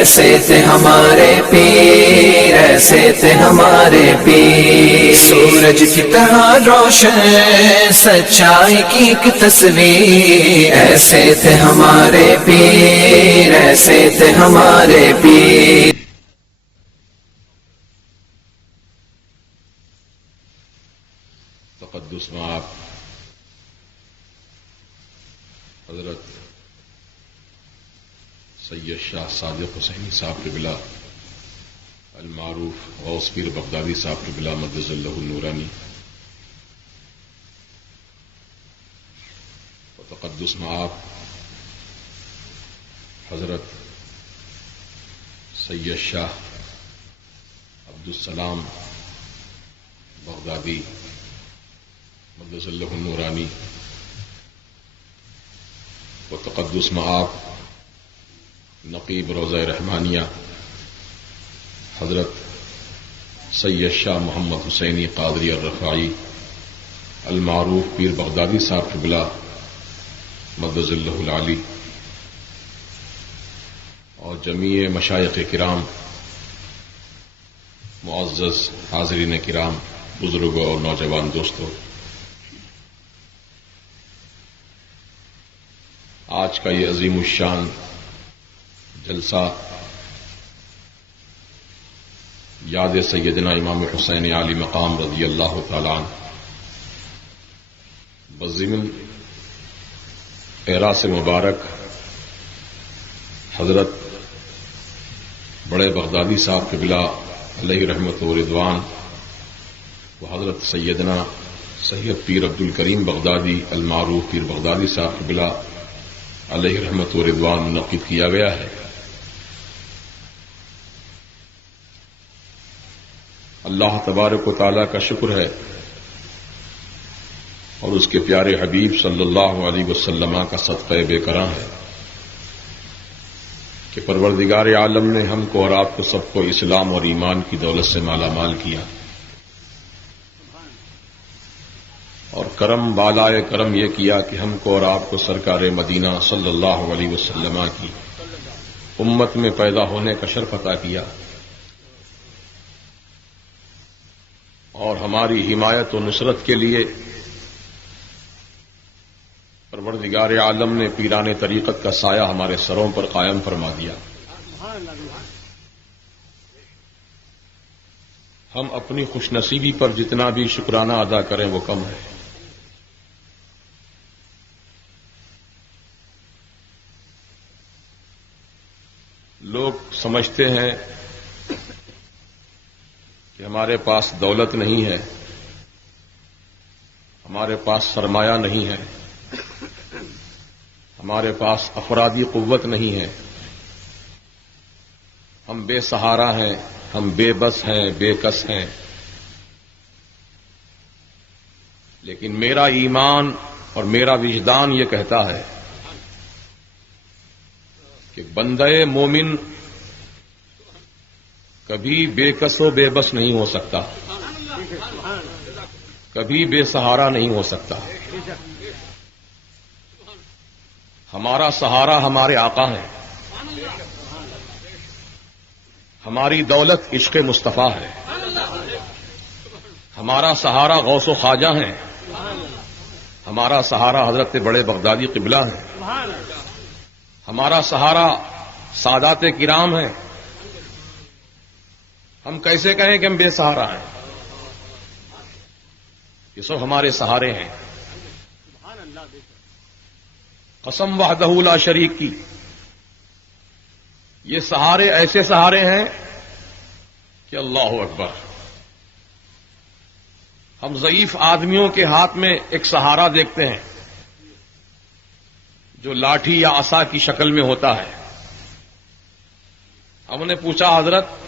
ایسے تھے ہمارے پیر، ایسے تھے ہمارے پیر، سورج کی طرح روشن سچائی کی ایک تصویر، ایسے تھے ہمارے پیر، ایسے تھے ہمارے پیر۔ تقدس میں آپ حضرت سید شاہ صادق حسینی صاحب قبلہ المعروف غوث پیر بغدادی صاحب قبلہ مدظ اللہ النورانی، و تقدس میں آپ حضرت سید شاہ عبدالسلام بغدادی مدظ اللہ النورانی، و تقدس میں آپ نقیب روضہ رحمانیہ حضرت سید شاہ محمد حسینی قادری الرفاعی المعروف پیر بغدادی صاحب قبلہ مدظ اللہ العالی، اور جمیع مشائخ کرام، معزز حاضرین کرام، بزرگوں اور نوجوان دوستوں، آج کا یہ عظیم الشان جلسہ یاد سیدنا امام حسین علی مقام رضی اللہ تعالی عنہ بضمن اعراس مبارک حضرت بڑے بغدادی صاحب قبلہ علیہ رحمت و رضوان و حضرت سیدنا سید پیر عبد الکریم بغدادی المعروف پیر بغدادی صاحب قبلہ علیہ رحمت و رضوان منعقد کیا گیا ہے۔ اللہ تبارک و تعالی کا شکر ہے اور اس کے پیارے حبیب صلی اللہ علیہ وسلم کا صدقہ بے کراں ہے کہ پروردگار عالم نے ہم کو اور آپ کو سب کو اسلام اور ایمان کی دولت سے مالا مال کیا، اور کرم بالائے کرم یہ کیا کہ ہم کو اور آپ کو سرکار مدینہ صلی اللہ علیہ وسلم کی امت میں پیدا ہونے کا شرف عطا کیا، اور ہماری حمایت و نصرت کے لیے پروردگار عالم نے پیران طریقت کا سایہ ہمارے سروں پر قائم فرما دیا۔ ہم اپنی خوش نصیبی پر جتنا بھی شکرانہ ادا کریں وہ کم ہے۔ لوگ سمجھتے ہیں کہ ہمارے پاس دولت نہیں ہے، ہمارے پاس سرمایہ نہیں ہے، ہمارے پاس افرادی قوت نہیں ہے، ہم بے سہارا ہیں، ہم بے بس ہیں، بے کس ہیں۔ لیکن میرا ایمان اور میرا وجدان یہ کہتا ہے کہ بندہ مومن کبھی بے کس و بے بس نہیں ہو سکتا، کبھی بے سہارا نہیں ہو سکتا۔ ہمارا سہارا ہمارے آقا ہیں، ہماری دولت عشق مصطفیٰ ہے، ہمارا سہارا غوث و خواجہ ہیں، ہمارا سہارا حضرت بڑے بغدادی قبلہ ہیں، ہمارا سہارا سادات کرام ہیں۔ ہم کیسے کہیں کہ ہم بے سہارا ہیں؟ یہ سب ہمارے سہارے ہیں۔ قسم وحدہ لا شریک کی، یہ سہارے ایسے سہارے ہیں کہ اللہ اکبر۔ ہم ضعیف آدمیوں کے ہاتھ میں ایک سہارا دیکھتے ہیں جو لاٹھی یا عصا کی شکل میں ہوتا ہے۔ ہم نے پوچھا حضرت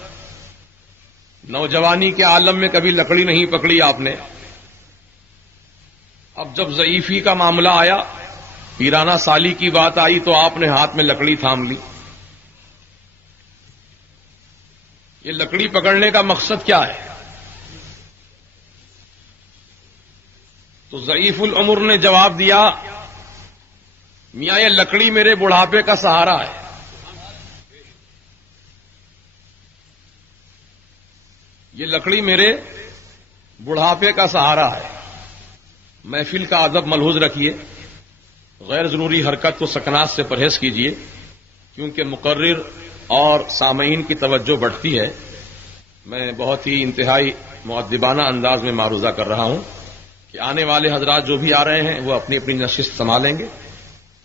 نوجوانی کے عالم میں کبھی لکڑی نہیں پکڑی آپ نے؟ اب جب ضعیفی کا معاملہ آیا، پیرانہ سالی کی بات آئی تو آپ نے ہاتھ میں لکڑی تھام لی۔ یہ لکڑی پکڑنے کا مقصد کیا ہے؟ تو ضعیف العمر نے جواب دیا، میاں یہ لکڑی میرے بڑھاپے کا سہارا ہے، یہ لکڑی میرے بڑھاپے کا سہارا ہے. محفل کا ادب ملحوظ رکھیے، غیر ضروری حرکت و سکنات سے پرہیز کیجیے، کیونکہ مقرر اور سامعین کی توجہ بڑھتی ہے. میں بہت ہی انتہائی مؤدبانہ انداز میں معروضہ کر رہا ہوں کہ آنے والے حضرات جو بھی آ رہے ہیں وہ اپنی اپنی نشست سنبھالیں گے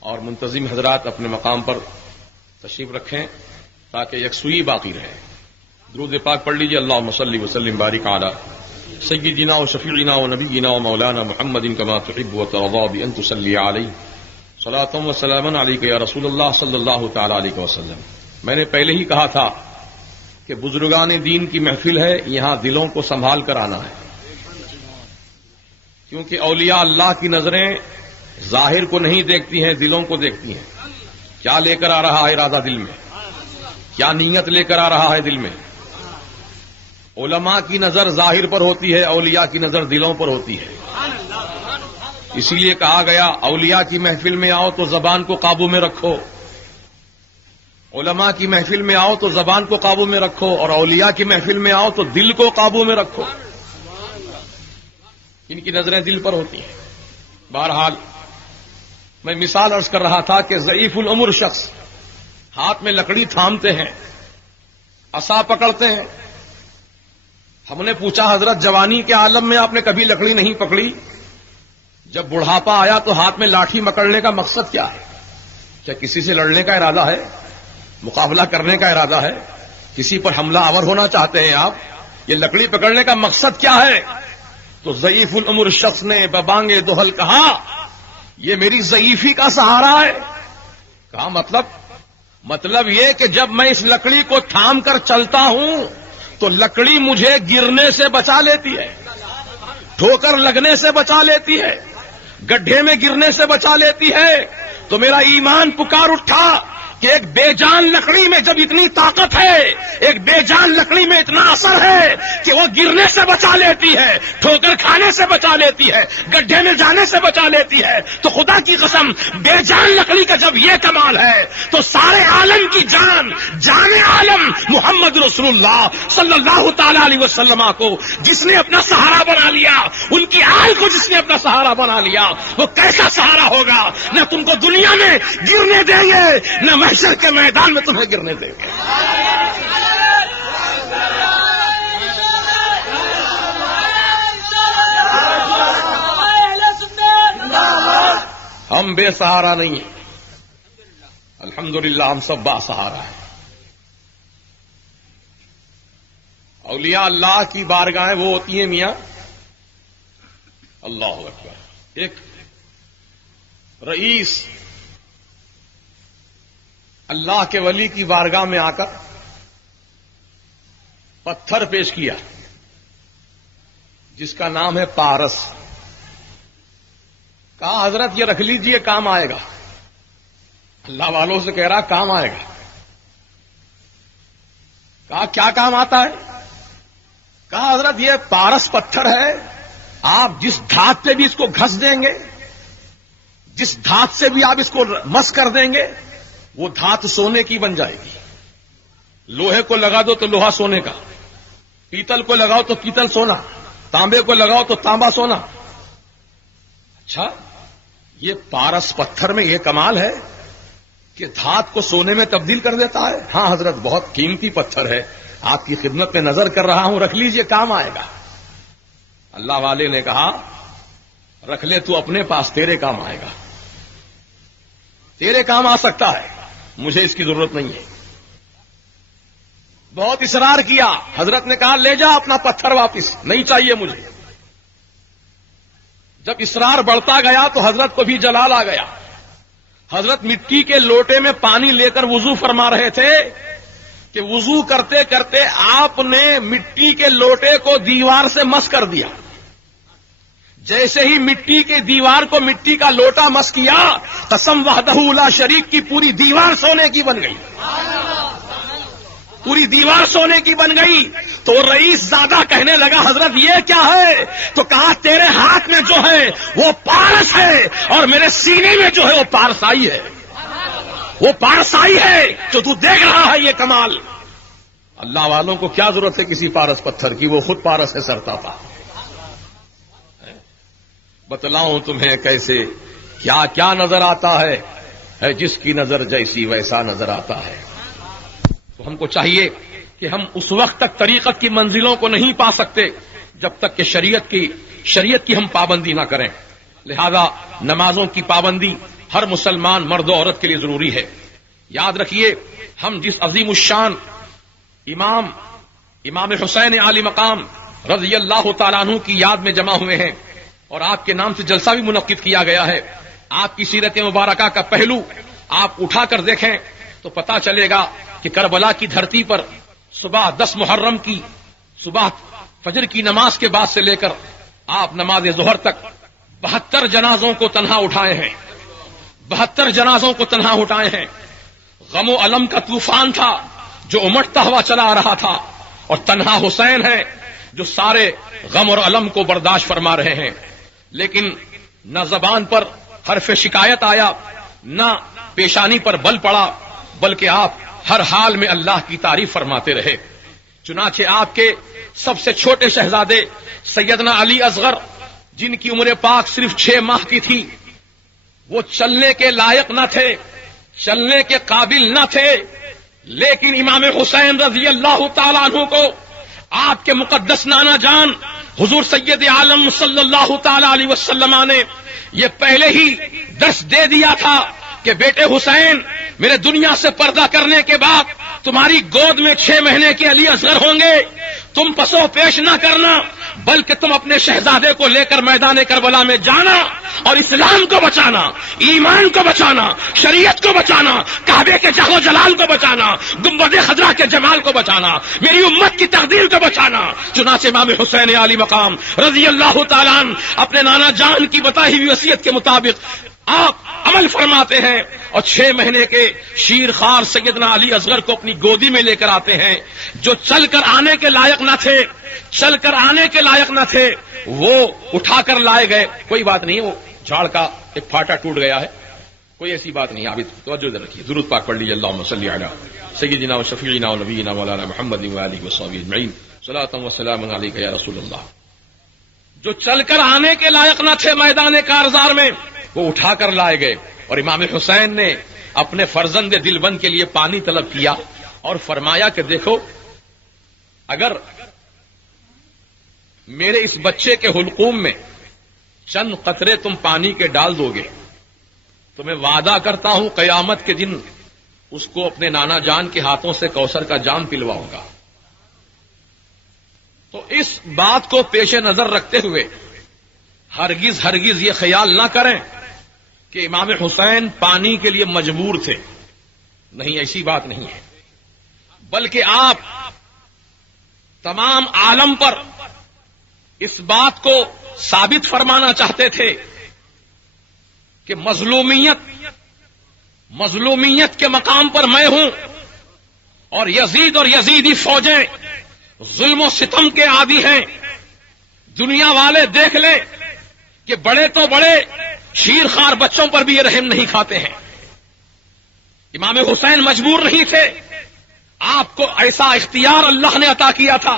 اور منتظم حضرات اپنے مقام پر تشریف رکھیں تاکہ یکسوئی باقی رہے. درود پاک پڑھ لیجیے. اللہم صلی وسلم بارک علی سیدنا و شفیعنا و نبینا و مولانا محمد کما تحب و ترضى بان تصلی علیہ صلاۃ و سلام علیک یا رسول اللہ صلی اللہ تعالی علیہ وسلم. میں نے پہلے ہی کہا تھا کہ بزرگان دین کی محفل ہے، یہاں دلوں کو سنبھال کر آنا ہے، کیونکہ اولیاء اللہ کی نظریں ظاہر کو نہیں دیکھتی ہیں، دلوں کو دیکھتی ہیں. کیا لے کر آ رہا ہے ارادہ دل میں، کیا نیت لے کر آ رہا ہے دل میں. علماء کی نظر ظاہر پر ہوتی ہے، اولیاء کی نظر دلوں پر ہوتی ہے. اسی لیے کہا گیا اولیاء کی محفل میں آؤ تو زبان کو قابو میں رکھو، علماء کی محفل میں آؤ تو زبان کو قابو میں رکھو، اور اولیاء کی محفل میں آؤ تو دل کو قابو میں رکھو. ان کی نظریں دل پر ہوتی ہیں. بہرحال میں مثال عرض کر رہا تھا کہ ضعیف العمر شخص ہاتھ میں لکڑی تھامتے ہیں، عصا پکڑتے ہیں. ہم نے پوچھا حضرت جوانی کے عالم میں آپ نے کبھی لکڑی نہیں پکڑی، جب بڑھاپا آیا تو ہاتھ میں لاٹھی پکڑنے کا مقصد کیا ہے؟ کیا کسی سے لڑنے کا ارادہ ہے، مقابلہ کرنے کا ارادہ ہے، کسی پر حملہ آور ہونا چاہتے ہیں آپ؟ یہ لکڑی پکڑنے کا مقصد کیا ہے؟ تو ضعیف العمر شخص نے ببانگے دوہل کہا یہ میری ضعیفی کا سہارا ہے. کہا مطلب یہ کہ جب میں اس لکڑی کو تھام کر چلتا ہوں تو لکڑی مجھے گرنے سے بچا لیتی ہے، ٹھوکر لگنے سے بچا لیتی ہے، گڈھے میں گرنے سے بچا لیتی ہے. تو میرا ایمان پکار اٹھا کہ ایک بے جان لکڑی میں جب اتنی طاقت ہے، ایک بے جان لکڑی میں اتنا اثر ہے کہ وہ گرنے سے بچا لیتی ہے، ٹھوکر کھانے سے بچا لیتی ہے، گڈھے میں جانے سے بچا لیتی ہے، تو خدا کی قسم بے جان لکڑی کا جب یہ کمال ہے تو سارے عالم کی جان عالم محمد رسول اللہ صلی اللہ تعالی علیہ وسلم کو جس نے اپنا سہارا بنا لیا، ان کی آل کو جس نے اپنا سہارا بنا لیا، وہ کیسا سہارا ہوگا؟ نہ تم کو دنیا میں گرنے دیں گے، نہ محشر کے میدان میں تمہیں گرنے دیں گے. ہم بے سہارا نہیں ہیں، الحمدللہ ہم سب با سہارا ہیں. اولیاء اللہ کی بارگاہیں وہ ہوتی ہیں میاں، اللہ اکبر. ایک رئیس اللہ کے ولی کی بارگاہ میں آ کر پتھر پیش کیا جس کا نام ہے پارس. کہا حضرت یہ رکھ لیجئے، کام آئے گا. اللہ والوں سے کہہ رہا کام آئے گا. کہا کیا کام آتا ہے؟ کہا حضرت یہ پارس پتھر ہے، آپ جس دھات پہ بھی اس کو گھس دیں گے، جس دھات سے بھی آپ اس کو مس کر دیں گے، وہ دھات سونے کی بن جائے گی. لوہے کو لگا دو تو لوہا سونے کا، پیتل کو لگاؤ تو پیتل سونا، تانبے کو لگاؤ تو تانبا سونا. اچھا یہ پارس پتھر میں یہ کمال ہے کہ دھات کو سونے میں تبدیل کر دیتا ہے؟ ہاں حضرت بہت قیمتی پتھر ہے، آپ کی خدمت میں نظر کر رہا ہوں، رکھ لیجئے کام آئے گا. اللہ والے نے کہا رکھ لے تو اپنے پاس، تیرے کام آئے گا، تیرے کام آ سکتا ہے، مجھے اس کی ضرورت نہیں ہے. بہت اصرار کیا، حضرت نے کہا لے جا اپنا پتھر واپس، نہیں چاہیے مجھے. جب اصرار بڑھتا گیا تو حضرت کو بھی جلال آ گیا. حضرت مٹی کے لوٹے میں پانی لے کر وضو فرما رہے تھے کہ وضو کرتے کرتے آپ نے مٹی کے لوٹے کو دیوار سے مس کر دیا. جیسے ہی مٹی کے دیوار کو مٹی کا لوٹا مس کیا، قسم وحدہ لا شریک کی پوری دیوار سونے کی بن گئی، پوری دیوار سونے کی بن گئی. تو رئیس زیادہ کہنے لگا حضرت یہ کیا ہے؟ تو کہا تیرے ہاتھ میں جو ہے وہ پارس ہے اور میرے سینے میں جو ہے وہ پارسائی ہے، وہ پارسائی ہے جو تو دیکھ رہا ہے یہ کمال. اللہ والوں کو کیا ضرورت ہے کسی پارس پتھر کی، وہ خود پارس سے سرتا تھا۔ بتلاؤں تمہیں کیسے کیا کیا نظر آتا ہے جس کی نظر جیسی ویسا نظر آتا ہے۔ تو ہم کو چاہیے کہ ہم اس وقت تک طریقت کی منزلوں کو نہیں پا سکتے جب تک کہ شریعت کی ہم پابندی نہ کریں۔ لہذا نمازوں کی پابندی ہر مسلمان مرد و عورت کے لیے ضروری ہے۔ یاد رکھیے، ہم جس عظیم الشان امام حسین عالی مقام رضی اللہ تعالیٰ عنہ کی یاد میں جمع ہوئے ہیں، اور آپ کے نام سے جلسہ بھی منعقد کیا گیا ہے۔ آپ کی سیرت مبارکہ کا پہلو آپ اٹھا کر دیکھیں تو پتا چلے گا کہ کربلا کی دھرتی پر صبح 10 محرم کی صبح فجر کی نماز کے بعد سے لے کر آپ نماز ظہر تک 72 جنازوں کو تنہا اٹھائے ہیں، 72 جنازوں کو تنہا اٹھائے ہیں۔ غم و الم کا طوفان تھا جو امٹتا ہوا چلا آ رہا تھا، اور تنہا حسین ہے جو سارے غم اور الم کو برداشت فرما رہے ہیں۔ لیکن نہ زبان پر حرف شکایت آیا، نہ پیشانی پر بل پڑا، بلکہ آپ ہر حال میں اللہ کی تعریف فرماتے رہے۔ چنانچہ آپ کے سب سے چھوٹے شہزادے سیدنا علی اصغر، جن کی عمر پاک صرف 6 ماہ کی تھی، وہ چلنے کے لائق نہ تھے، چلنے کے قابل نہ تھے، لیکن امام حسین رضی اللہ تعالیٰ عنہ کو آپ کے مقدس نانا جان حضور سید عالم صلی اللہ تعالی علیہ وسلم نے یہ پہلے ہی درس دے دیا تھا کہ بیٹے حسین، میرے دنیا سے پردہ کرنے کے بعد تمہاری گود میں 6 مہینے کے علی اصغر ہوں گے، تم پسو پیش نہ کرنا، بلکہ تم اپنے شہزادے کو لے کر میدان کربلا میں جانا اور اسلام کو بچانا، ایمان کو بچانا، شریعت کو بچانا، کعبے کے جاہ و جلال کو بچانا، گنبد خضرا کے جمال کو بچانا، میری امت کی تقدیر کو بچانا۔ چنانچہ امام حسین علی مقام رضی اللہ تعالیٰ عنہ اپنے نانا جان کی بتائی ہوئی وصیت کے مطابق آپ عمل فرماتے ہیں، اور 6 مہینے کے شیر خوار سیدنا علی اصغر کو اپنی گودی میں لے کر آتے ہیں۔ جو چل کر آنے کے لائق نہ تھے، چل کر آنے کے لائق نہ تھے، وہ اٹھا کر لائے گئے۔ کوئی بات نہیں، وہ جھاڑ کا ایک پھاٹا ٹوٹ گیا ہے، کوئی ایسی بات نہیں۔ آپ توجہ دے رکھیے، درود پاک پڑھ لیجیے، اللہم صلی علی سیدنا و شفیعنا و نبینا مولانا محمد و آلہ و صحبہ اجمعین، صلاۃ و سلام علیک یا رسول اللہ۔ جو چل کر آنے کے لائق نہ تھے میدان کارزار میں، وہ اٹھا کر لائے گئے، اور امام حسین نے اپنے فرزند دلبند کے لیے پانی طلب کیا اور فرمایا کہ دیکھو، اگر میرے اس بچے کے حلقوم میں چند قطرے تم پانی کے ڈال دو گے تو میں وعدہ کرتا ہوں قیامت کے دن اس کو اپنے نانا جان کے ہاتھوں سے کوثر کا جام پلواؤں گا۔ تو اس بات کو پیش نظر رکھتے ہوئے ہرگز یہ خیال نہ کریں کہ امام حسین پانی کے لیے مجبور تھے، نہیں، ایسی بات نہیں ہے، بلکہ آپ تمام عالم پر اس بات کو ثابت فرمانا چاہتے تھے کہ مظلومیت کے مقام پر میں ہوں، اور یزید اور یزیدی فوجیں ظلم و ستم کے عادی ہیں۔ دنیا والے دیکھ لیں کہ بڑے تو بڑے شیر خوار بچوں پر بھی یہ رحم نہیں کھاتے ہیں۔ امام حسین مجبور نہیں تھے، آپ کو ایسا اختیار اللہ نے عطا کیا تھا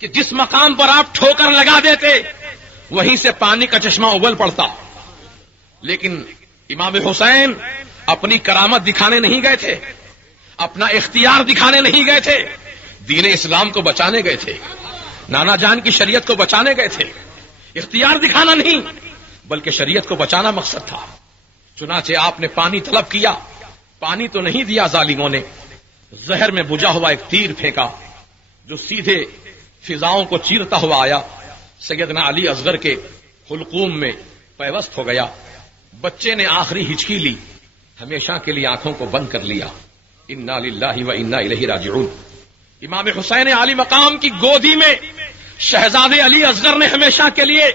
کہ جس مقام پر آپ ٹھوکر لگا دیتے وہیں سے پانی کا چشمہ ابل پڑتا۔ لیکن امام حسین اپنی کرامت دکھانے نہیں گئے تھے، اپنا اختیار دکھانے نہیں گئے تھے، دین اسلام کو بچانے گئے تھے، نانا جان کی شریعت کو بچانے گئے تھے۔ اختیار دکھانا نہیں بلکہ شریعت کو بچانا مقصد تھا۔ چنانچہ آپ نے پانی طلب کیا، پانی تو نہیں دیا ظالموں نے، زہر میں بجھا ہوا ایک تیر پھینکا جو سیدھے فضاؤں کو چیرتا ہوا آیا، سیدنا علی اصغر کے حلقوم میں پیوست ہو گیا۔ بچے نے آخری ہچکی لی، ہمیشہ کے لیے آنکھوں کو بند کر لیا۔ انا للہ و انا الیہ راجعون۔ امام حسین علی مقام کی گودی میں شہزادے علی اصغر نے ہمیشہ کے لیے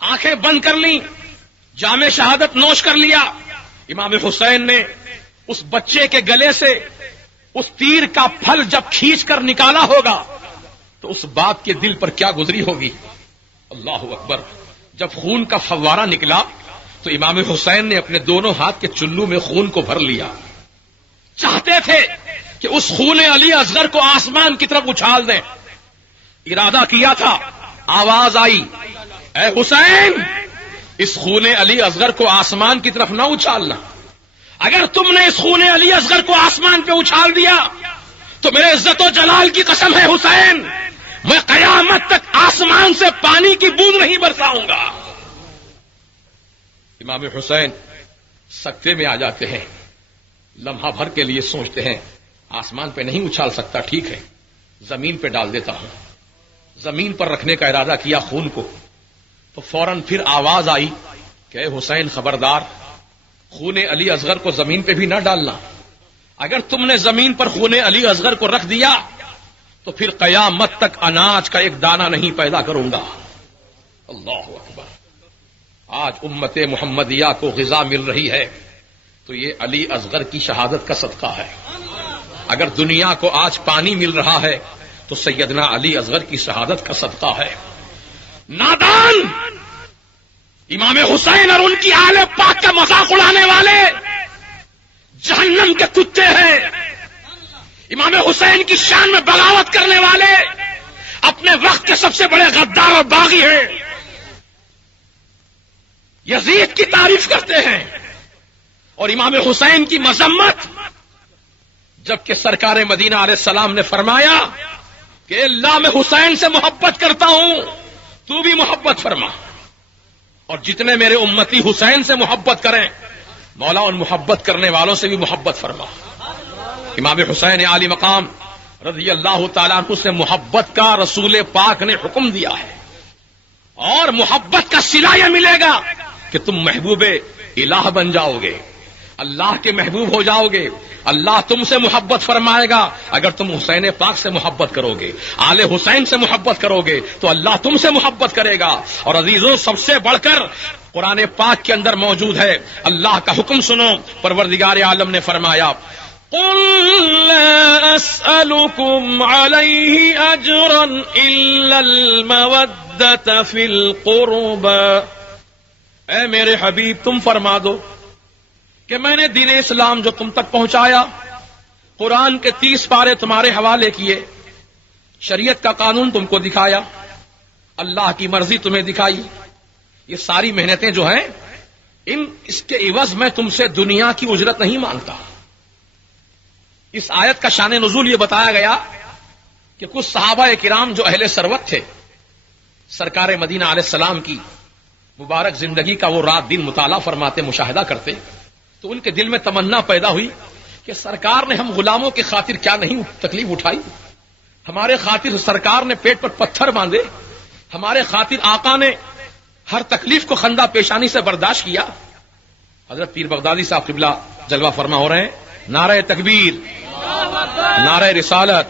آنکھیں بند کر لیں، جام شہادت نوش کر لیا۔ امام حسین نے اس بچے کے گلے سے اس تیر کا پھل جب کھینچ کر نکالا ہوگا تو اس باپ کے دل پر کیا گزری ہوگی۔ اللہ اکبر۔ جب خون کا فوارہ نکلا تو امام حسین نے اپنے دونوں ہاتھ کے چلو میں خون کو بھر لیا۔ چاہتے تھے کہ اس خون علی اصغر کو آسمان کی طرف اچھال دیں. ارادہ کیا تھا, آواز آئی, اے حسین اس خون علی اصغر کو آسمان کی طرف نہ اچھالنا. اگر تم نے اس خون علی اصغر کو آسمان پہ اچھال دیا تو میرے عزت و جلال کی قسم ہے حسین, میں قیامت تک آسمان سے پانی کی بوند نہیں برساؤں گا. امام حسین سکتے میں آ جاتے ہیں, لمحہ بھر کے لیے سوچتے ہیں آسمان پہ نہیں اچھال سکتا, ٹھیک ہے زمین پہ ڈال دیتا ہوں. زمین پر رکھنے کا ارادہ کیا خون کو, تو فوراً پھر آواز آئی کہ اے حسین خبردار, خون علی اصغر کو زمین پہ بھی نہ ڈالنا. اگر تم نے زمین پر خون علی اصغر کو رکھ دیا تو پھر قیامت تک اناج کا ایک دانہ نہیں پیدا کروں گا. اللہ اکبر. آج امت محمدیہ کو غذا مل رہی ہے تو یہ علی اصغر کی شہادت کا صدقہ ہے. اگر دنیا کو آج پانی مل رہا ہے تو سیدنا علی اصغر کی شہادت کا صدقہ ہے. نادان امام حسین اور ان کی آل پاک کا مذاق اڑانے والے جہنم کے کتے ہیں. امام حسین کی شان میں بغاوت کرنے والے اپنے وقت کے سب سے بڑے غدار اور باغی ہیں. یزید کی تعریف کرتے ہیں اور امام حسین کی مذمت, جبکہ سرکار مدینہ علیہ السلام نے فرمایا کہ اللہ میں حسین سے محبت کرتا ہوں, تو بھی محبت فرما, اور جتنے میرے امتی حسین سے محبت کریں مولا ان محبت کرنے والوں سے بھی محبت فرما. امام حسین عالی مقام رضی اللہ تعالیٰ عنہ سے محبت کا رسول پاک نے حکم دیا ہے, اور محبت کا صلہ یہ ملے گا کہ تم محبوب الہ بن جاؤ گے, اللہ کے محبوب ہو جاؤ گے. اللہ تم سے محبت فرمائے گا اگر تم حسین پاک سے محبت کرو گے, آل حسین سے محبت کرو گے تو اللہ تم سے محبت کرے گا. اور عزیزوں سب سے بڑھ کر قرآن پاک کے اندر موجود ہے, اللہ کا حکم سنو. پروردگار عالم نے فرمایا قل لا اسألكم عليه اجرا الا المودة في القربى. اے میرے حبیب تم فرما دو کہ میں نے دین اسلام جو تم تک پہنچایا, قرآن کے 30 پارے تمہارے حوالے کیے, شریعت کا قانون تم کو دکھایا, اللہ کی مرضی تمہیں دکھائی, یہ ساری محنتیں جو ہیں اس کے عوض میں تم سے دنیا کی اجرت نہیں مانگتا. اس آیت کا شان نزول یہ بتایا گیا کہ کچھ صحابہ کرام جو اہل ثروت تھے, سرکار مدینہ علیہ السلام کی مبارک زندگی کا وہ رات دن مطالعہ فرماتے, مشاہدہ کرتے, تو ان کے دل میں تمنا پیدا ہوئی کہ سرکار نے ہم غلاموں کی خاطر کیا نہیں تکلیف اٹھائی, ہمارے خاطر سرکار نے پیٹ پر پتھر باندھے, ہمارے خاطر آقا نے ہر تکلیف کو خندہ پیشانی سے برداشت کیا. حضرت پیر بغدادی صاحب قبلہ جلوہ فرما ہو رہے ہیں, نعرہ تکبیر, نعرہ رسالت.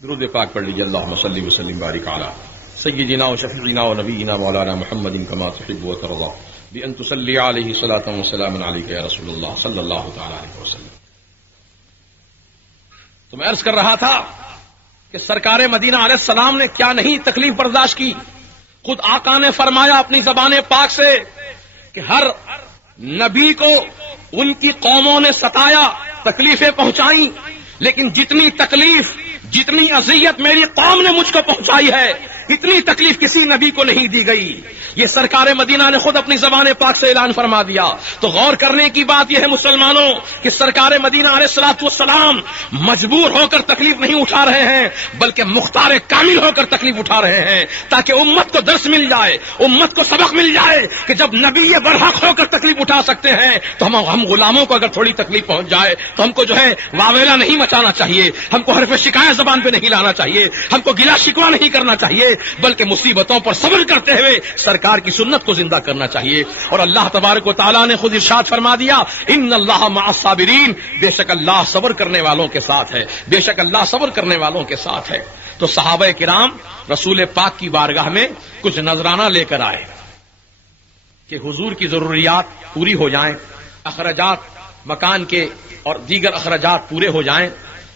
درود پاک پڑھ لیجیے. اللہم صلی وسلم بارک علی سیدنا و شفیعنا و نبینا مولانا محمد کما تحب و ترضى بان تصلی علیہ صلاۃ و سلام علیک یا رسول اللہ صلی اللہ تعالی علیہ وسلم. تو میں عرض کر رہا تھا کہ سرکار مدینہ علیہ السلام نے کیا نہیں تکلیف برداشت کی. خود آقا نے فرمایا اپنی زبان پاک سے کہ ہر نبی کو ان کی قوموں نے ستایا, تکلیفیں پہنچائیں, لیکن جتنی تکلیف جتنی اذیت میری قوم نے مجھ کو پہنچائی ہے اتنی تکلیف کسی نبی کو نہیں دی گئی. یہ سرکار مدینہ نے خود اپنی زبان پاک سے اعلان فرما دیا. تو غور کرنے کی بات یہ ہے مسلمانوں کہ سرکار مدینہ علیہ الصلوۃ والسلام مجبور ہو کر تکلیف نہیں اٹھا رہے ہیں بلکہ مختار کامل ہو کر تکلیف اٹھا رہے ہیں, تاکہ امت کو درس مل جائے, امت کو سبق مل جائے کہ جب نبی برحق ہو کر تکلیف اٹھا سکتے ہیں تو ہم غلاموں کو اگر تھوڑی تکلیف پہنچ جائے تو ہم کو جو ہے واویلا نہیں مچانا چاہیے, ہم کو حرف شکایت زبان پہ نہیں لانا چاہیے, ہم کو گلا شکوا نہیں کرنا چاہیے, بلکہ مصیبتوں پر صبر کرتے ہوئے سرکار کی سنت کو زندہ کرنا چاہیے. اور اللہ تبارک و تعالیٰ نے خود ارشاد فرما دیا ان اللہ مع الصابرین, بے شک اللہ صبر کرنے والوں کے ساتھ ہے, بے شک اللہ صبر کرنے والوں کے ساتھ ہے. تو صحابہ کرام رسول پاک کی بارگاہ میں کچھ نذرانہ لے کر آئے کہ حضور کی ضروریات پوری ہو جائیں, اخراجات مکان کے اور دیگر اخراجات پورے ہو جائیں,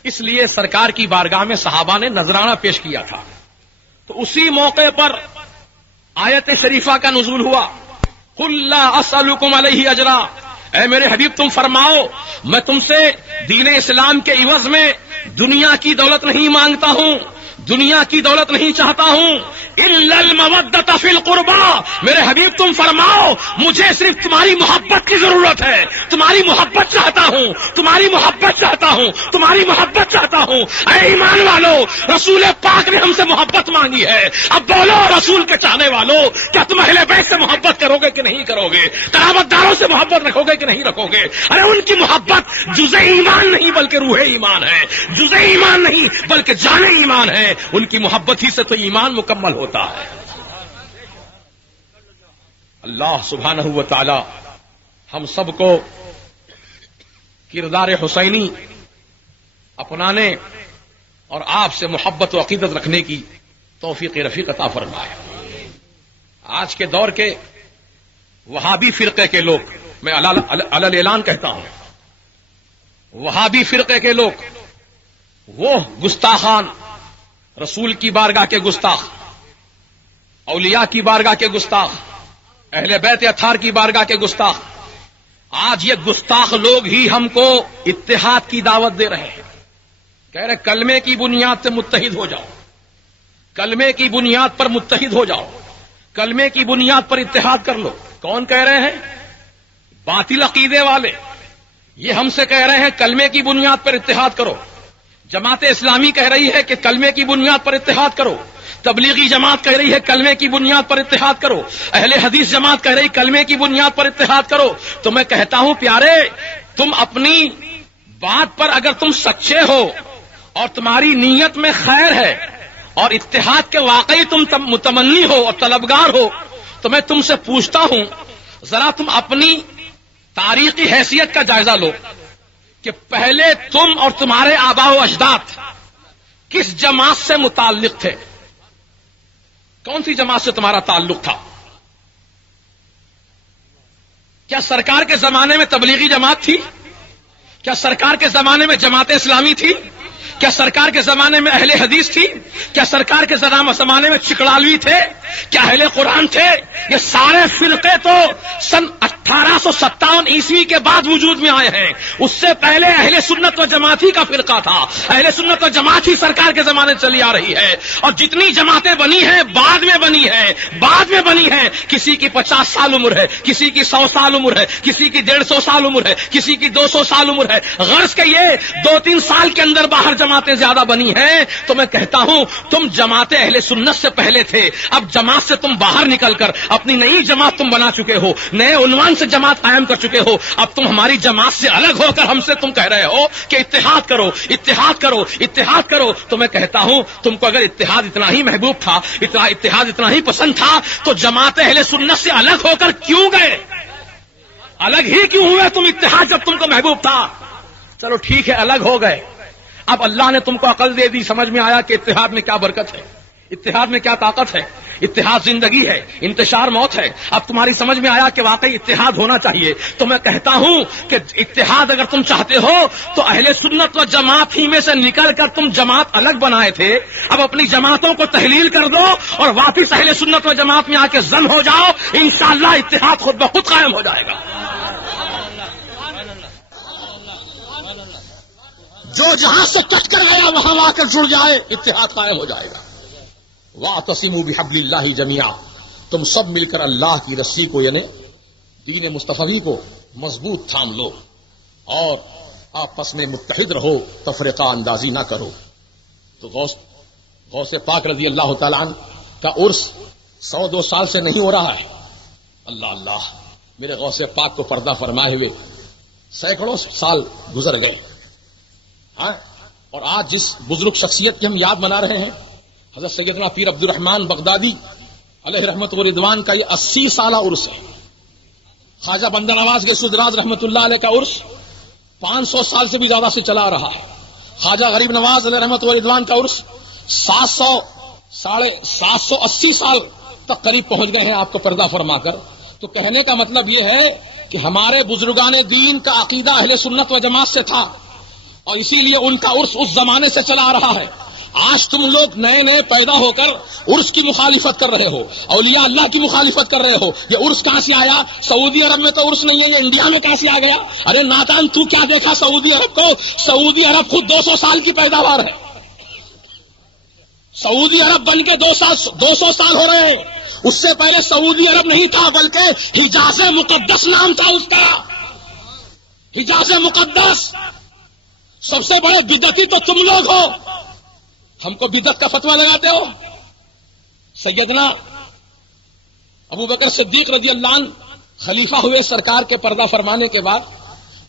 اس لیے سرکار کی بارگاہ میں صحابہ نے نذرانہ پیش کیا تھا. تو اسی موقع پر آیت شریفہ کا نزول ہوا قل لا اسألکم علیہ اجرا، اے میرے حبیب تم فرماؤ میں تم سے دین اسلام کے عوض میں دنیا کی دولت نہیں مانگتا ہوں، دنیا کی دولت نہیں چاہتا ہوں، الا المودۃ فی القربى، میرے حبیب تم فرماؤ مجھے صرف تمہاری محبت کی ضرورت ہے، تمہاری محبت چاہتا ہوں، تمہاری محبت چاہتا ہوں، تمہاری محبت چاہتا ہوں۔ اے ایمان والو، رسول پاک نے ہم سے محبت مانگی ہے، اب بولو رسول کے چاہنے والو، کیا تم اہل بیت سے محبت کرو گے کہ نہیں کرو گے؟ قرابت داروں سے محبت رکھو گے کہ نہیں رکھو گے؟ ارے ان کی محبت جزء ایمان نہیں بلکہ روح ایمان ہے، جزء ایمان نہیں بلکہ جان ایمان ہے، ان کی محبت ہی سے تو ایمان مکمل ہوتا ہے۔ اللہ سبحانہ و تعالی ہم سب کو کردار حسینی اپنانے اور آپ سے محبت و عقیدت رکھنے کی توفیق رفیق عطا فرمائے۔ آج کے دور کے وہابی فرقے کے لوگ، میں علی اعلان کہتا ہوں، وہابی فرقے کے لوگ، وہ گستاخان، رسول کی بارگاہ کے گستاخ، اولیاء کی بارگاہ کے گستاخ، اہل بیت اطہار کی بارگاہ کے گستاخ، آج یہ گستاخ لوگ ہی ہم کو اتحاد کی دعوت دے رہے ہیں، کہہ رہے کلمے کی بنیاد سے متحد ہو جاؤ، کلمے کی بنیاد پر متحد ہو جاؤ، کلمے کی بنیاد پر اتحاد کر لو۔ کون کہہ رہے ہیں؟ باطل عقیدے والے، یہ ہم سے کہہ رہے ہیں کلمے کی بنیاد پر اتحاد کرو۔ جماعت اسلامی کہہ رہی ہے کہ کلمے کی بنیاد پر اتحاد کرو، تبلیغی جماعت کہہ رہی ہے کلمے کی بنیاد پر اتحاد کرو، اہل حدیث جماعت کہہ رہی کلمے کی بنیاد پر اتحاد کرو۔ تو میں کہتا ہوں پیارے، تم اپنی بات پر اگر تم سچے ہو اور تمہاری نیت میں خیر ہے اور اتحاد کے واقعی تم متمنی ہو اور طلبگار ہو، تو میں تم سے پوچھتا ہوں ذرا تم اپنی تاریخی حیثیت کا جائزہ لو کہ پہلے تم اور تمہارے آباء و اجداد کس جماعت سے متعلق تھے؟ کون سی جماعت سے تمہارا تعلق تھا؟ کیا سرکار کے زمانے میں تبلیغی جماعت تھی؟ کیا سرکار کے زمانے میں جماعت اسلامی تھی؟ کیا سرکار کے زمانے میں اہل حدیث تھی؟ کیا سرکار کے زمانے میں چکڑالوی تھے؟ کیا اہل قرآن تھے؟ یہ سارے فرقے تو سن 1857 عیسوی کے بعد وجود میں آئے ہیں، اس سے پہلے اہل سنت و جماعت ہی کا فرقہ تھا، اہل سنت و جماعت ہی سرکار کے زمانے چلی آ رہی ہے، اور جتنی جماعتیں بنی ہیں بعد میں بنی ہیں، کسی کی 50 سال عمر ہے، کسی کی 100 سال عمر ہے، کسی کی 150 سال عمر ہے، کسی کی 200 سال عمر ہے، غرض کہ یہ 2-3 سال کے اندر باہر جماعتیں زیادہ بنی ہیں۔ تو میں کہتا ہوں تم جماعت اہل سنت سے پہلے تھے، اب جماعت سے تم باہر نکل کر اپنی نئی جماعت تم بنا چکے ہو، نئے عنوان سے جماعت قائم کر چکے ہو، اب تم ہماری جماعت سے الگ ہو کر ہم سے تم کہہ رہے ہو کہ اتحاد کرو، اتحاد کرو، اتحاد کرو۔ تو میں کہتا ہوں تم کو اگر اتحاد اتنا ہی محبوب تھا، اتحاد اتنا ہی پسند تھا، تو جماعت اہل سنت سے الگ ہو کر کیوں گئے؟ الگ ہی کیوں ہوئے تم اتحاد جب تم کو محبوب تھا؟ چلو ٹھیک ہے الگ ہو گئے، اب اللہ نے تم کو عقل دے دی، سمجھ میں آیا کہ اتحاد میں کیا برکت ہے، اتحاد میں کیا طاقت ہے، اتحاد زندگی ہے، انتشار موت ہے۔ اب تمہاری سمجھ میں آیا کہ واقعی اتحاد ہونا چاہیے، تو میں کہتا ہوں کہ اتحاد اگر تم چاہتے ہو تو اہل سنت و جماعت ہی میں سے نکل کر تم جماعت الگ بنائے تھے، اب اپنی جماعتوں کو تحلیل کر دو اور واپس اہل سنت و جماعت میں آ کے ضم ہو جاؤ، انشاءاللہ اتحاد خود بخود قائم ہو جائے گا۔ جو جہاں سے کٹ کر گیا وہاں آ کر جڑ جائے، اتحاد قائم ہو جائے گا۔ وَاعْتَصِمُوا بِحَبْلِ اللَّهِ جَمِيعًا، تم سب مل کر اللہ کی رسی کو یعنی دین مصطفی کو مضبوط تھام لو اور آپس میں متحد رہو، تفرقہ اندازی نہ کرو۔ تو غوث پاک رضی اللہ تعالیٰ عنہ کا عرس 100-2 سال سے نہیں ہو رہا ہے، اللہ اللہ، میرے غوث پاک کو پردہ فرمائے ہوئے سینکڑوں سال گزر گئے، ہاں، اور آج جس بزرگ شخصیت کی ہم یاد منا رہے ہیں حضرت سیدنا پیر عبد الرحمن بغدادی علیہ رحمت و رضوان کا یہ 80 سالہ عرس ہے۔ خواجہ بندہ نواز کے سدراز رحمت اللہ علیہ کا عرس 500 سال سے بھی زیادہ سے چلا رہا ہے۔ خواجہ غریب نواز علیہ رحمت و رضوان کا عرس 780 سال تک قریب پہنچ گئے ہیں آپ کو پردہ فرما کر۔ تو کہنے کا مطلب یہ ہے کہ ہمارے بزرگان دین کا عقیدہ اہل سنت و جماعت سے تھا، اور اسی لیے ان کا عرس اس زمانے سے چلا آ رہا ہے۔ آج تم لوگ نئے نئے پیدا ہو کر عرس کی مخالفت کر رہے ہو، اولیاء اللہ کی مخالفت کر رہے ہو. یہ عرس کہاں سے آیا؟ سعودی عرب میں تو عرس نہیں ہے، یہ انڈیا میں کہاں سے آ گیا؟ ارے نادان، تو کیا دیکھا سعودی عرب کو؟ سعودی عرب خود 200 سال کی پیداوار ہے. سعودی عرب بن کے 200 سال ہو رہے ہیں. اس سے پہلے سعودی عرب نہیں تھا، بلکہ حجاز مقدس نام تھا اس کا. حجاز مقدس. سب سے بڑے بدعتی تو تم لوگ ہو، ہم کو بدعت کا فتویٰ لگاتے ہو. سیدنا ابو بکر صدیق رضی اللہ عنہ خلیفہ ہوئے سرکار کے پردہ فرمانے کے بعد،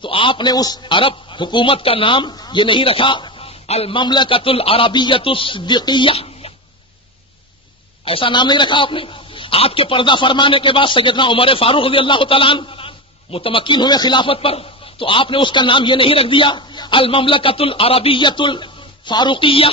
تو آپ نے اس عرب حکومت کا نام یہ نہیں رکھا المملکۃ العربیۃ الصدیقیہ، ایسا نام نہیں رکھا آپ نے. آپ کے پردہ فرمانے کے بعد سیدنا عمر فاروق رضی اللہ تعالیٰ عنہ متمکن ہوئے خلافت پر، تو آپ نے اس کا نام یہ نہیں رکھ دیا المملکۃ العربیۃ الفاروقیہ،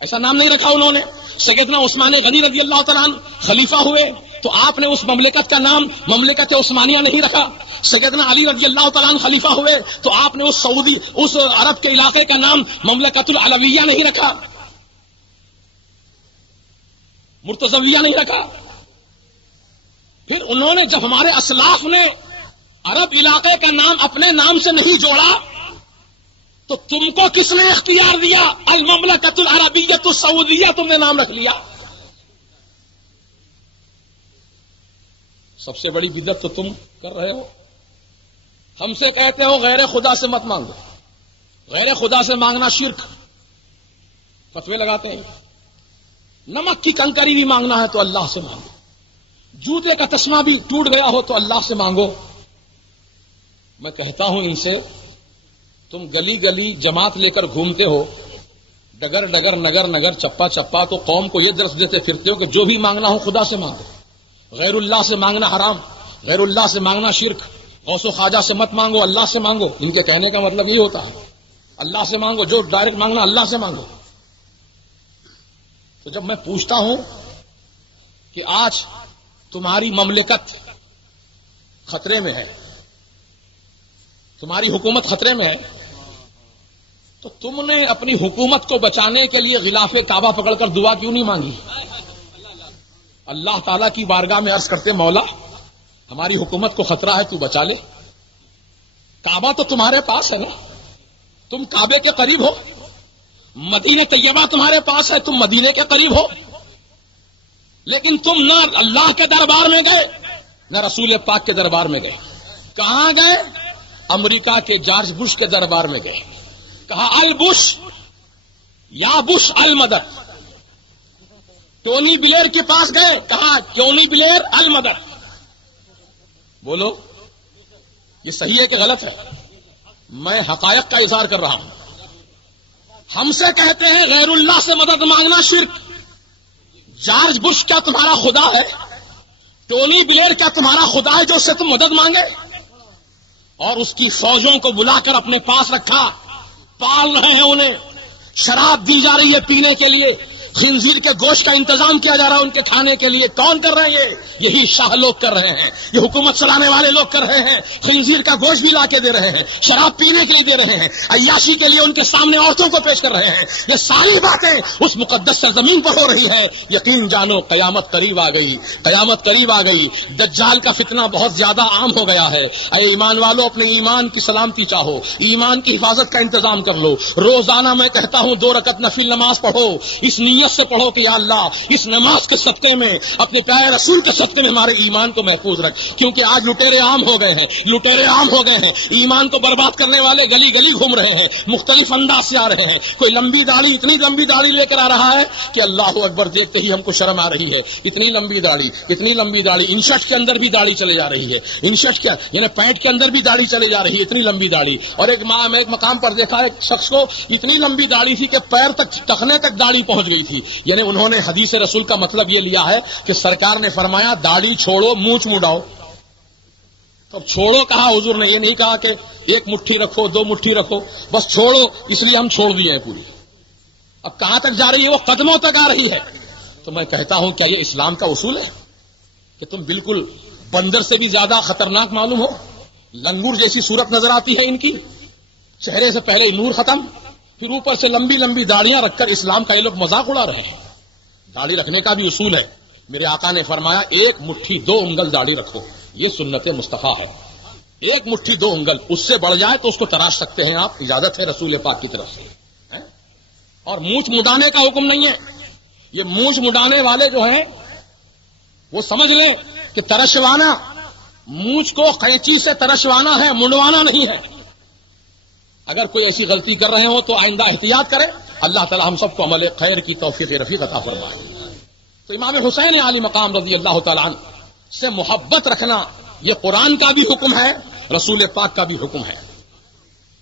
ایسا نام نہیں رکھا انہوں نے. سیدنا عثمان غنی رضی اللہ تعالیٰ عنہ خلیفہ ہوئے، تو آپ نے اس مملکت کا نام مملکت عثمانیہ نہیں رکھا. سیدنا علی رضی اللہ تعالیٰ عنہ خلیفہ ہوئے، تو آپ نے اس عرب کے علاقے کا نام مملکت العلویہ نہیں رکھا، مرتضویہ نہیں رکھا. پھر انہوں نے جب ہمارے اسلاف نے عرب علاقے کا نام اپنے نام سے نہیں جوڑا، تو تم کو کس نے اختیار دیا؟ المملکۃ العربیۃ السعودیہ تم نے نام رکھ لیا. سب سے بڑی بدعت تو تم کر رہے ہو. ہم سے کہتے ہو غیر خدا سے مت مانگو، غیر خدا سے مانگنا شرک. فتوے لگاتے ہیں. نمک کی کنکری بھی مانگنا ہے تو اللہ سے مانگو، جوتے کا تسمہ بھی ٹوٹ گیا ہو تو اللہ سے مانگو. میں کہتا ہوں ان سے، تم گلی گلی جماعت لے کر گھومتے ہو، ڈگر ڈگر نگر نگر چپا چپا، تو قوم کو یہ درس دیتے پھرتے ہو کہ جو بھی مانگنا ہو خدا سے مانگو، غیر اللہ سے مانگنا حرام، غیر اللہ سے مانگنا شرک، غوث و خواجہ سے مت مانگو، اللہ سے مانگو. ان کے کہنے کا مطلب یہ ہوتا ہے اللہ سے مانگو، جو ڈائریکٹ مانگنا اللہ سے مانگو. تو جب میں پوچھتا ہوں کہ آج تمہاری مملکت خطرے میں ہے، تمہاری حکومت خطرے میں ہے، تو تم نے اپنی حکومت کو بچانے کے لیے غلاف کعبہ پکڑ کر دعا کیوں نہیں مانگی؟ اللہ تعالیٰ کی بارگاہ میں عرض کرتے، مولا ہماری حکومت کو خطرہ ہے، تو بچا لے. کعبہ تو تمہارے پاس ہے نا، تم کعبے کے قریب ہو. مدینہ طیبہ تمہارے پاس ہے، تم مدینے کے قریب ہو. لیکن تم نہ اللہ کے دربار میں گئے نہ رسول پاک کے دربار میں گئے. کہاں گئے؟ امریکہ کے جارج بش کے دربار میں گئے. کہا البش یا بش المدد. ٹونی بلیر کے پاس گئے، کہا ٹونی بلیر المدد. بولو یہ صحیح ہے کہ غلط ہے؟ میں حقائق کا اظہار کر رہا ہوں. ہم سے کہتے ہیں غیر اللہ سے مدد مانگنا شرک. جارج بش کیا تمہارا خدا ہے؟ ٹونی بلیر کیا تمہارا خدا ہے جو اس سے تم مدد مانگے؟ اور اس کی فوجوں کو بلا کر اپنے پاس رکھا، پال رہے ہیں انہیں، شراب دی جا رہی ہے پینے کے لیے، خنزیر کے گوشت کا انتظام کیا جا رہا ہے ان کے کھانے کے لیے. کون کر رہے ہیں؟ یہی شاہ لوگ کر رہے ہیں، یہ حکومت چلانے والے لوگ کر رہے ہیں. خنزیر کا گوشت بھی لا کے دے رہے ہیں، شراب پینے کے لیے دے رہے ہیں، عیاشی کے لیے ان کے سامنے عورتوں کو پیش کر رہے ہیں. یہ ساری باتیں اس مقدس سرزمین پر ہو رہی ہے. یقین جانو قیامت قریب آ گئی، قیامت قریب آ گئی. دجال کا فتنہ بہت زیادہ عام ہو گیا ہے. اے ایمان والو، اپنے ایمان کی سلامتی چاہو، ایمان کی حفاظت کا انتظام کر لو. روزانہ میں کہتا ہوں 2 رکعت نفل نماز پڑھو، اس نیت سے پڑھو کہ یا اللہ اس نماز کے صدقے میں، اپنے پیارے رسول کے صدقے میں ہمارے ایمان کو محفوظ رکھ. کیونکہ آج لٹیرے عام ہو گئے ہیں، لٹیرے عام ہو گئے ہیں. ایمان کو برباد کرنے والے گلی گلی گھوم رہے ہیں، مختلف انداز سے آ رہے ہیں. کوئی لمبی داڑھی، اتنی لمبی داڑھی لے کر آ رہا ہے کہ اللہ اکبر، دیکھتے ہی ہم کو شرم آ رہی ہے. اتنی لمبی داڑھی، اتنی لمبی داڑھی، انشرٹ کے اندر بھی داڑھی چلے جا رہی ہے، انشرٹ کیا یعنی پینٹ کے اندر بھی داڑھی چلے جا رہی ہے، اتنی لمبی داڑھی. اور ایک مقام پر دیکھا ایک شخص کو اتنی لمبی داڑھی تھی کہ پیر تک ٹخنے تک داڑھی پہنچ گئی تھی. یعنی انہوں نے حدیث رسول کا مطلب یہ لیا ہے کہ سرکار نے فرمایا داڑھی چھوڑو، مونچھ مڈاؤ. تو چھوڑو کہا حضور نے، یہ نہیں کہا کہ 1 مٹھی رکھو 2 مٹھی رکھو، بس چھوڑو، اس لیے ہم چھوڑ دیے ہیں پوری. اب کہاں تک جا رہی ہے؟ وہ قدموں تک آ رہی ہے. تو میں کہتا ہوں کیا یہ اسلام کا اصول ہے کہ تم بالکل بندر سے بھی زیادہ خطرناک معلوم ہو؟ لنگور جیسی صورت نظر آتی ہے ان کی، چہرے سے پہلے نور ختم، پھر اوپر سے لمبی لمبی داڑیاں رکھ کر اسلام کا یہ لوگ مذاق اڑا رہے ہیں. داڑھی رکھنے کا بھی اصول ہے. میرے آقا نے فرمایا 1 مٹھی 2 انگل داڑھی رکھو، یہ سنت مصطفیٰ ہے. 1 مٹھی 2 انگل، اس سے بڑھ جائے تو اس کو تراش سکتے ہیں آپ، اجازت ہے رسول پاک کی طرف سے. اور مونچھ مڈانے کا حکم نہیں ہے. یہ مونچھ مڈانے والے جو ہیں وہ سمجھ لیں کہ ترشوانا، مونچھ کو قینچی سے ترشوانا ہے، منڈوانا نہیں ہے. اگر کوئی ایسی غلطی کر رہے ہو تو آئندہ احتیاط کرے. اللہ تعالی ہم سب کو عمل خیر کی توفیق رفیق عطا فرمائے. تو امام حسین علی مقام رضی اللہ تعالیٰ عنہ سے محبت رکھنا یہ قرآن کا بھی حکم ہے، رسول پاک کا بھی حکم ہے.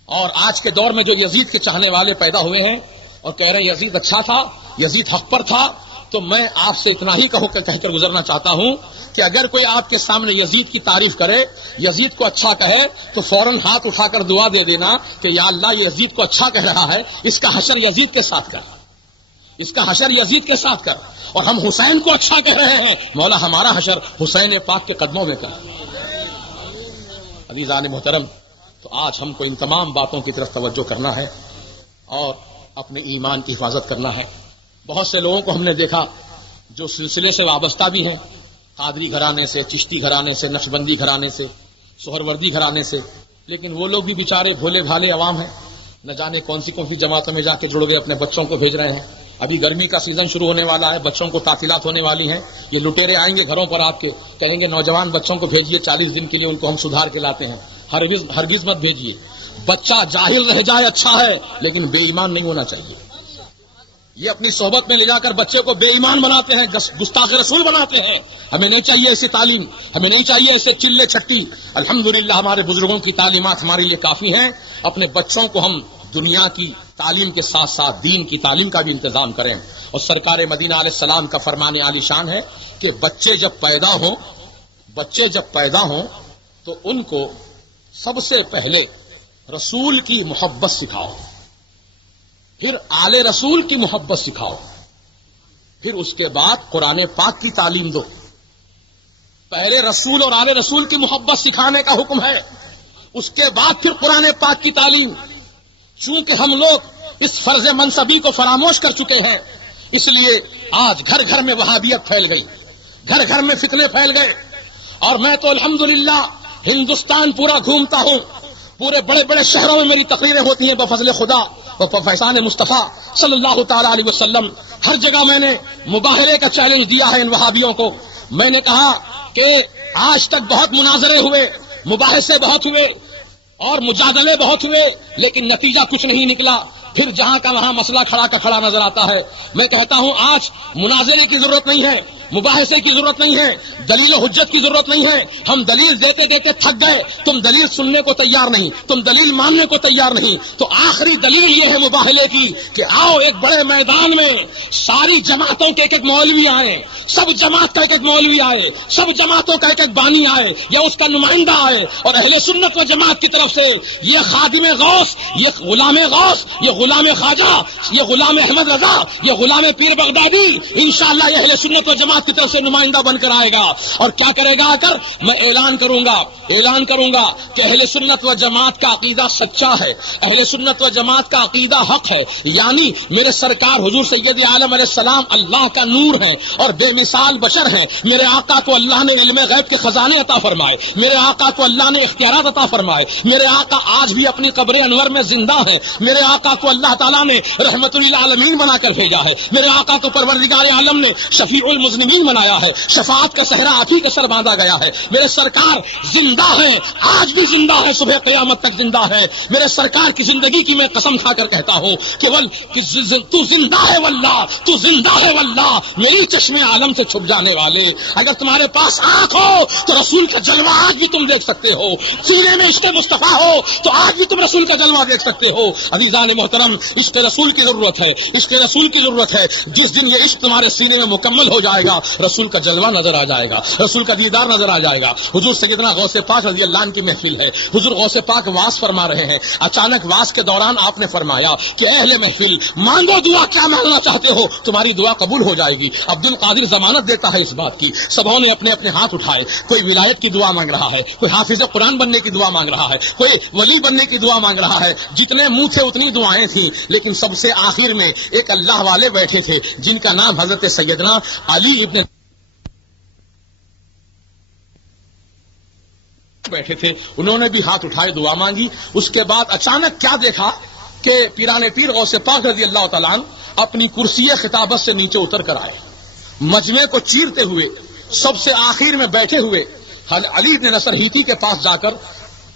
اور آج کے دور میں جو یزید کے چاہنے والے پیدا ہوئے ہیں اور کہہ رہے ہیں یزید اچھا تھا، یزید حق پر تھا، تو میں آپ سے اتنا ہی کہہ کر گزرنا چاہتا ہوں کہ اگر کوئی آپ کے سامنے یزید کی تعریف کرے، یزید کو اچھا کہے، تو فوراً ہاتھ اٹھا کر دعا دے دینا کہ یا اللہ یہ یزید کو اچھا کہہ رہا ہے، اس کا حشر یزید کے ساتھ کر، اس کا حشر یزید کے ساتھ کر. اور ہم حسین کو اچھا کہہ رہے ہیں، مولا ہمارا حشر حسین پاک کے قدموں میں کر. عزیزان محترم، تو آج ہم کو ان تمام باتوں کی طرف توجہ کرنا ہے اور اپنے ایمان کی حفاظت کرنا ہے. بہت سے لوگوں کو ہم نے دیکھا جو سلسلے سے وابستہ بھی ہیں، قادری گھرانے سے، چشتی گھرانے سے، نقشبندی گھرانے سے، سہروردی گھرانے سے، لیکن وہ لوگ بھی بیچارے بھولے بھالے عوام ہیں، نہ جانے کون سی جماعتوں میں جا کے جڑ گئے، اپنے بچوں کو بھیج رہے ہیں. ابھی گرمی کا سیزن شروع ہونے والا ہے، بچوں کو تعطیلات ہونے والی ہیں. یہ لٹیرے آئیں گے گھروں پر آپ کے، کہیں گے نوجوان بچوں کو بھیجیے 40 دن کے لیے، ان کو ہم سدھار کے لاتے ہیں. ہرگز مت بھیجیے. بچہ جاہل رہ جائے اچھا ہے، لیکن بے ایمان نہیں ہونا چاہیے. یہ اپنی صحبت میں لے جا کر بچے کو بے ایمان بناتے ہیں، گستاخ رسول بناتے ہیں. ہمیں نہیں چاہیے ایسی تعلیم، ہمیں نہیں چاہیے ایسے چلے چھٹی. الحمدللہ ہمارے بزرگوں کی تعلیمات ہمارے لیے کافی ہیں. اپنے بچوں کو ہم دنیا کی تعلیم کے ساتھ ساتھ دین کی تعلیم کا بھی انتظام کریں. اور سرکار مدینہ علیہ السلام کا فرمان عالی شان ہے کہ بچے جب پیدا ہوں تو ان کو سب سے پہلے رسول کی محبت سکھاؤ، پھر آل رسول کی محبت سکھاؤ، پھر اس کے بعد قرآن پاک کی تعلیم دو. پہلے رسول اور آل رسول کی محبت سکھانے کا حکم ہے، اس کے بعد پھر قرآن پاک کی تعلیم. چونکہ ہم لوگ اس فرض منصبی کو فراموش کر چکے ہیں، اس لیے آج گھر گھر میں وہابیت پھیل گئی، گھر گھر میں فتنے پھیل گئے. اور میں تو الحمدللہ ہندوستان پورا گھومتا ہوں، پورے بڑے بڑے شہروں میں میری تقریریں ہوتی ہیں بفضل خدا و فیضان مصطفیٰ صلی اللہ تعالی علیہ وسلم. ہر جگہ میں نے مباہرے کا چیلنج دیا ہے ان وہابیوں کو. میں نے کہا کہ آج تک بہت مناظرے ہوئے، مباحثے بہت ہوئے اور مجادلے بہت ہوئے، لیکن نتیجہ کچھ نہیں نکلا. پھر جہاں کا وہاں مسئلہ کھڑا کا کھڑا نظر آتا ہے. میں کہتا ہوں آج مناظرے کی ضرورت نہیں ہے، مباحثے کی ضرورت نہیں ہے، دلیل و حجت کی ضرورت نہیں ہے. ہم دلیل دیتے دیتے تھک گئے. تم دلیل سننے کو تیار نہیں، تم دلیل ماننے کو تیار نہیں. تو آخری دلیل یہ ہے مباہلے کی کہ آؤ ایک بڑے میدان میں ساری جماعتوں کے ایک ایک مولوی آئے، سب جماعت کا ایک ایک مولوی آئے، سب جماعتوں کا ایک ایک بانی آئے یا اس کا نمائندہ آئے، اور اہل سنت و جماعت کی طرف سے یہ خادم غوث، یہ غلام غوث، یہ غلام خواجہ، یہ غلام احمد رضا، یہ غلام پیر بغدادی، انشاءاللہ یہ اہل سنت و جماعت کی طرف سے نمائندہ بن کر آئے گا. اور کیا کرے گا؟ آ کر میں اعلان کروں گا کہ اہل سنت و جماعت کا عقیدہ سچا ہے، اہل سنت و جماعت کا عقیدہ حق ہے. یعنی میرے سرکار حضور سید عالم علیہ السلام اللہ کا نور ہیں اور بے مثال بشر ہیں. میرے آقا کو اللہ نے علم غیب کے خزانے عطا فرمائے، میرے آقا کو اللہ نے اختیارات عطا فرمائے. میرے آقا آج بھی اپنی قبر انور میں زندہ ہیں. میرے آقا کو اللہ تعالیٰ نے رحمت للعالمین بنا کر بھیجا ہے. میرے آقا کو پروردگار عالم نے شفیع المذنبین بنایا ہے. شفاعت کا صحرا آپ ہی کے سر باندھا گیا ہے. میرے سرکار زندہ ہیں، آج بھی زندہ ہے، صبح قیامت تک زندہ ہے. میرے سرکار کی زندگی کی میں قسم کھا کر کہتا ہوں کہ تو زندہ ہے واللہ، تو زندہ ہے واللہ. میری چشمے عالم سے چھپ جانے والے، اگر تمہارے پاس آنکھ ہو تو رسول کا جلوہ آج بھی تم دیکھ سکتے ہو. سینے میں عشق مصطفیٰ ہو تو آج بھی تم رسول کا جلوہ دیکھ سکتے ہو. عزیزان محترم، عشق رسول کی ضرورت ہے، عشق رسول کی ضرورت ہے. جس دن یہ عشق تمہارے سینے میں مکمل ہو جائے گا، رسول کا جلوہ نظر آ جائے گا، رسول کا دیدار نظر آ جائے گا۔ حضور سیدنا غوث پاک رضی اللہ عنہ کی محفل ہے، حضور غوث پاک واز فرما رہے ہیں، اچانک واز کے دوران آپ نے فرمایا کہ اہل محفل مانگو دعا، کیا مانگنا چاہتے ہو تمہاری دعا قبول ہو جائے گی۔ عبد القادر ضمانت دیتا ہے اس بات کی۔ سبوں نے اپنے اپنے ہاتھ اٹھائے، کوئی ولایت کی دعا مانگ رہا ہے، کوئی حافظ قرآن بننے کی دعا مانگ رہا ہے، کوئی ولی بننے کی دعا مانگ رہا ہے۔ جتنے منہ تھے اتنی دعائیں تھیں، لیکن سب سے آخر میں ایک اللہ والے بیٹھے تھے جن کا نام حضرت سیدنا علی ابن بیٹھے تھے، انہوں نے بھی ہاتھ اٹھائے، دعا مانگی۔ اس کے بعد اچانک کیا دیکھا کہ پیران پیر غوث پاک رضی اللہ تعالیٰ عنہ اپنی کرسی خطابت سے نیچے اتر کر آئے، مجمع کو چیرتے ہوئے سب سے آخر میں بیٹھے ہوئے علی بن نصر ہیتی کے پاس جا کر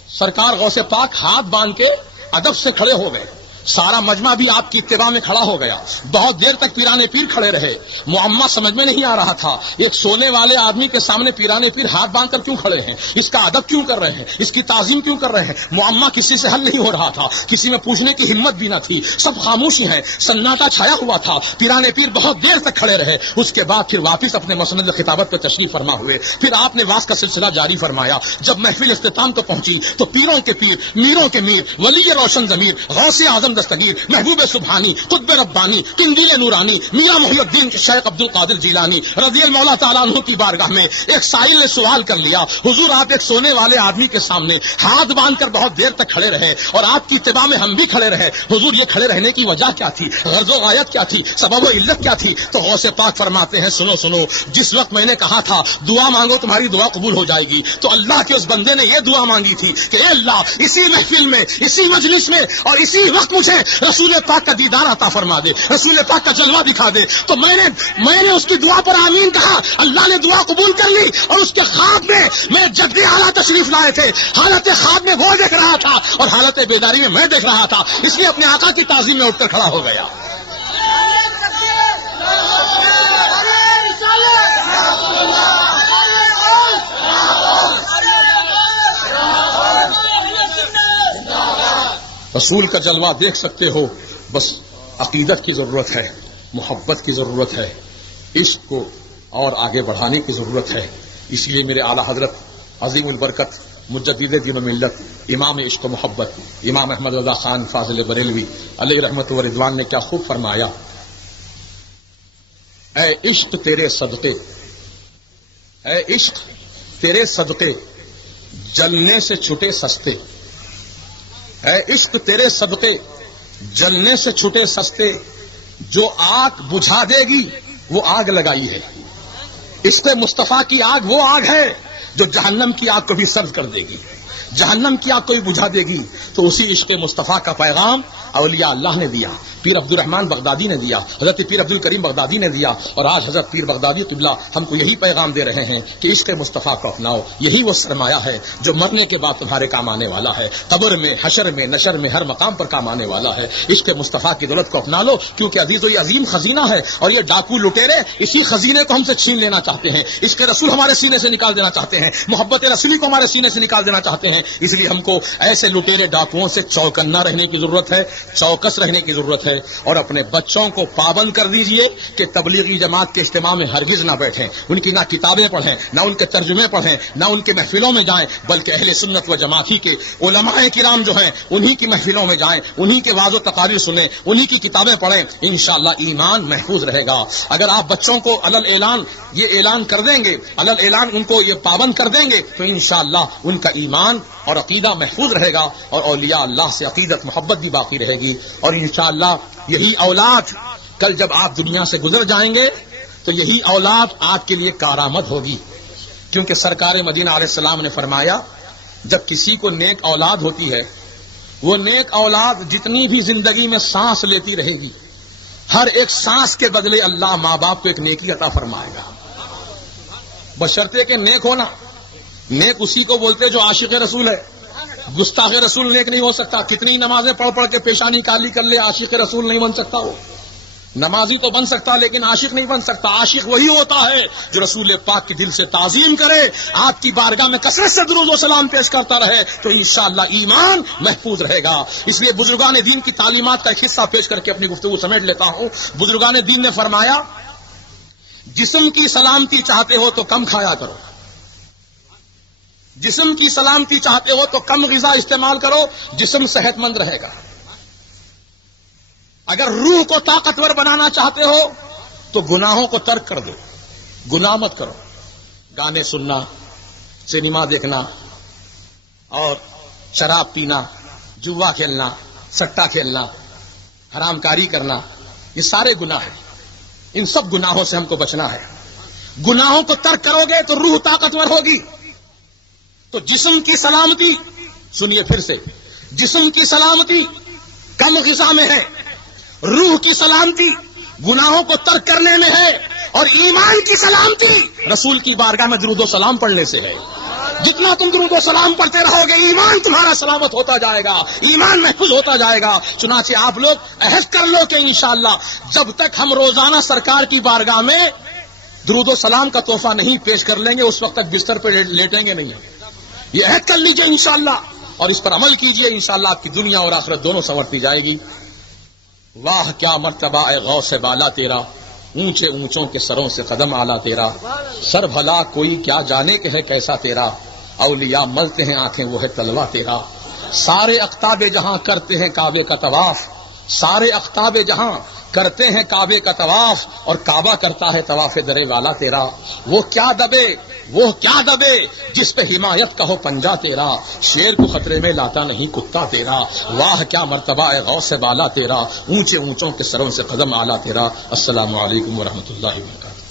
سرکار غوث پاک ہاتھ باندھ کے ادب سے کھڑے ہو گئے۔ سارا مجمع بھی آپ کی اتباع میں کھڑا ہو گیا۔ بہت دیر تک پیران پیر کھڑے رہے، معمہ سمجھ میں نہیں آ رہا تھا، ایک سونے والے آدمی کے سامنے پیران پیر ہاتھ باندھ کر کیوں کھڑے ہیں، اس کا ادب کیوں کر رہے ہیں، اس کی تعظیم کیوں کر رہے ہیں۔ معمہ کسی سے حل نہیں ہو رہا تھا، کسی میں پوچھنے کی ہمت بھی نہ تھی، سب خاموشی ہیں، سناٹا چھایا ہوا تھا۔ پیران پیر بہت دیر تک کھڑے رہے، اس کے بعد پھر واپس اپنے مسند خطابت پہ تشریف فرما ہوئے۔ پھر آپ نے واز کا سلسلہ جاری فرمایا۔ جب محفل اختتام تو پہنچی تو پیروں کے پیر، میروں کے میر، ولی روشن ضمیر، غوث اعظم دستگیر، محبوب سبحانی، قطب ربانی، قندیل نورانی، میاں محی الدین شیخ عبد القادر جیلانی رضی اللہ تعالیٰ عنہ کی بارگاہ میں ایک سائل نے سوال کر لیا، حضور آپ ایک سونے والے آدمی کے سامنے ہاتھ باندھ کر بہت دیر تک کھڑے رہے اور آپ کی اتباع میں ہم بھی کھڑے رہے، حضور یہ کھڑے رہنے کی وجہ کیا تھی، غرض و غایت کیا تھی، سبب و علت کیا تھی؟ تو غوث پاک فرماتے ہیں سنو سنو، جس وقت میں نے کہا تھا دعا مانگو تمہاری دعا قبول ہو جائے گی، تو اللہ کے اس بندے نے یہ دعا مانگی تھی کہ اے اللہ اسی محفل میں، اسی مجلس میں اور اسی وقت مجھے رسول پاک کا دیدار عطا فرما دے، رسول پاک کا جلوہ دکھا دے۔ تو میں نے اس کی دعا پر آمین کہا، اللہ نے دعا قبول کر لی، اور اس کے خواب میں جدی اعلیٰ تشریف لائے تھے، حالت خواب میں وہ دیکھ رہا تھا اور حالت بیداری میں دیکھ رہا تھا، اس لیے اپنے آقا کی تعظیم میں اٹھ کر کھڑا ہو گیا۔ رسول کا جلوہ دیکھ سکتے ہو، بس عقیدت کی ضرورت ہے، محبت کی ضرورت ہے، عشق کو اور آگے بڑھانے کی ضرورت ہے۔ اس لیے میرے اعلیٰ حضرت عظیم البرکت مجدد دین و ملت امام عشق و محبت امام احمد رضا خان فاضل بریلوی علیہ رحمت و رضوان نے کیا خوب فرمایا، اے عشق تیرے صدقے، اے عشق تیرے صدقے جلنے سے چھٹے سستے، اے عشق تیرے صدقے جلنے سے چھٹے سستے، جو آگ بجھا دے گی وہ آگ لگائی ہے۔ عشق مصطفیٰ کی آگ وہ آگ ہے جو جہنم کی آگ کو بھی سرد کر دے گی، جہنم کی آگ کو بھی بجھا دے گی۔ تو اسی عشق مصطفیٰ کا پیغام اولیاء اللہ نے دیا، پیر عبد الرحمن بغدادی نے دیا، حضرت پیر عبد الکریم بغدادی نے دیا، اور آج حضرت پیر بغدادی قبلہ ہم کو یہی پیغام دے رہے ہیں کہ عشق مصطفیٰ کو اپناؤ، یہی وہ سرمایہ ہے جو مرنے کے بعد تمہارے کام آنے والا ہے، قبر میں، حشر میں، نشر میں، ہر مقام پر کام آنے والا ہے۔ عشق مصطفیٰ کی دولت کو اپنا لو، کیونکہ عزیزو یہ عظیم خزینہ ہے، اور یہ ڈاکو لٹیرے اسی خزینے کو ہم سے چھین لینا چاہتے ہیں، عشق رسول ہمارے سینے سے نکال دینا چاہتے ہیں، محبت رسولی کو ہمارے سینے سے نکال دینا چاہتے ہیں۔ اس لیے ہم کو ایسے لٹیرے ڈاکوؤں سے چوکنا رہنے کی ضرورت ہے، چوکس رہنے کی ضرورت ہے، اور اپنے بچوں کو پابند کر دیجئے کہ تبلیغی جماعت کے اجتماع میں ہرگز نہ بیٹھیں، ان کی نہ کتابیں پڑھیں، نہ ان کے ترجمے پڑھیں، نہ ان کے محفلوں میں جائیں، بلکہ اہل سنت و جماعت ہی کے علماء کرام جو ہیں انہی کی محفلوں میں جائیں، انہی کے واعظ و تقاریر سنیں، انہی کی کتابیں پڑھیں، انشاءاللہ ایمان محفوظ رہے گا۔ اگر آپ بچوں کو علل اعلان یہ اعلان کر دیں گے، علل اعلان ان کو یہ پابند کر دیں گے، تو انشاءاللہ ان کا ایمان اور عقیدہ محفوظ رہے گا، اور اولیاء اللہ سے عقیدت محبت بھی باقی رہے گی، اور انشاءاللہ یہی اولاد کل جب آپ دنیا سے گزر جائیں گے تو یہی اولاد آپ کے لیے کارآمد ہوگی، کیونکہ سرکار مدینہ علیہ السلام نے فرمایا جب کسی کو نیک اولاد ہوتی ہے، وہ نیک اولاد جتنی بھی زندگی میں سانس لیتی رہے گی، ہر ایک سانس کے بدلے اللہ ماں باپ کو ایک نیکی عطا فرمائے گا، بشرطے کہ نیک ہونا۔ نیک اسی کو بولتے جو عاشق رسول ہے، گستاخ رسول نیک نہیں ہو سکتا، کتنی نمازیں پڑھ پڑھ کے پیشانی کالی کر لے، عاشق رسول نہیں بن سکتا۔ وہ نمازی تو بن سکتا لیکن عاشق نہیں بن سکتا۔ عاشق وہی ہوتا ہے جو رسول پاک کی دل سے تعظیم کرے، آپ کی بارگاہ میں کثرت سے درود و سلام پیش کرتا رہے، تو انشاءاللہ ایمان محفوظ رہے گا۔ اس لیے بزرگان دین کی تعلیمات کا ایک حصہ پیش کر کے اپنی گفتگو سمیٹ لیتا ہوں۔ بزرگان دین نے فرمایا جسم کی سلامتی چاہتے ہو تو کم کھایا کرو، جسم کی سلامتی چاہتے ہو تو کم غذا استعمال کرو، جسم صحت مند رہے گا۔ اگر روح کو طاقتور بنانا چاہتے ہو تو گناہوں کو ترک کر دو، گناہ مت کرو، گانے سننا، سنیما دیکھنا اور شراب پینا، جوا کھیلنا، سٹا کھیلنا، حرام کاری کرنا، یہ سارے گناہ ہیں، ان سب گناہوں سے ہم کو بچنا ہے۔ گناہوں کو ترک کرو گے تو روح طاقتور ہوگی۔ تو جسم کی سلامتی، سنیے پھر سے، جسم کی سلامتی کم غذا میں ہے، روح کی سلامتی گناہوں کو ترک کرنے میں ہے، اور ایمان کی سلامتی رسول کی بارگاہ میں درود و سلام پڑھنے سے ہے۔ جتنا تم درود و سلام پڑھتے رہو گے ایمان تمہارا سلامت ہوتا جائے گا، ایمان محفوظ ہوتا جائے گا۔ چنانچہ آپ لوگ عہد کر لو کہ انشاءاللہ جب تک ہم روزانہ سرکار کی بارگاہ میں درود و سلام کا تحفہ نہیں پیش کر لیں گے اس وقت تک بستر پہ لیٹیں گے نہیں۔ یہ عہد کر لیجئے انشاءاللہ اور اس پر عمل کیجئے، انشاءاللہ آپ کی دنیا اور آخرت دونوں سنورتی جائے گی۔ واہ کیا مرتبہ اے غوث بالا تیرا، اونچے اونچوں کے سروں سے قدم آلا تیرا، سر بھلا کوئی کیا جانے کہ ہے کیسا تیرا، اولیاء ملتے ہیں آنکھیں وہ ہے تلوا تیرا۔ سارے اقطاب جہاں کرتے ہیں کعبے کا طواف، سارے اقطاب جہاں کرتے ہیں کعبے کا طواف، اور کعبہ کرتا ہے طواف درے والا تیرا۔ وہ کیا دبے، وہ کیا دبے جس پہ حمایت کا ہو پنجا تیرا، شیر کو خطرے میں لاتا نہیں کتا تیرا۔ واہ کیا مرتبہ اے غوث بالا تیرا، اونچے اونچوں کے سروں سے قدم آلا تیرا۔ السلام علیکم ورحمۃ اللہ وبرکاتہ۔